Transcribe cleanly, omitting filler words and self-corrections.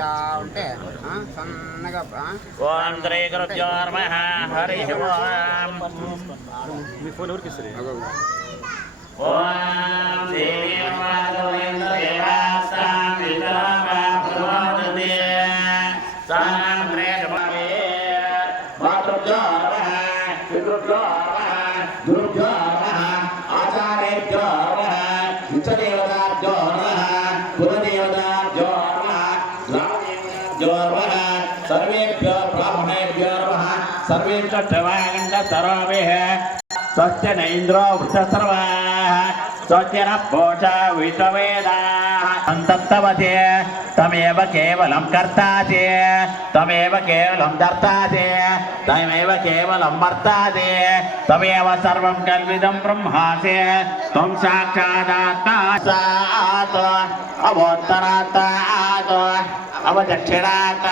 తిరుగుతా ఉంటే సన్నగా ఓం శ్రీ గురుభ్యో నమః హరి ఓం. మీ ఫోన్ ఎవరికి ఇస్తారు? ఓం శ్రీ सर्वेभ्यो ब्राह्मणेभ्यो नमः सर्वेभ्यो देवागन्धर्वैः स्वस्य न इन्द्रो वृषसर्वाः स्वस्य न पोषा विश्ववेदाः सन्तप्तवते तमेव केवलं कर्तासि तमेव केवलं धर्तासि तमेव केवलं वर्तासि तमेव सर्वं कल्विदं ब्रह्मासि त्वं साक्षादात्मा अवोत्तरात् अवदक्षिणात्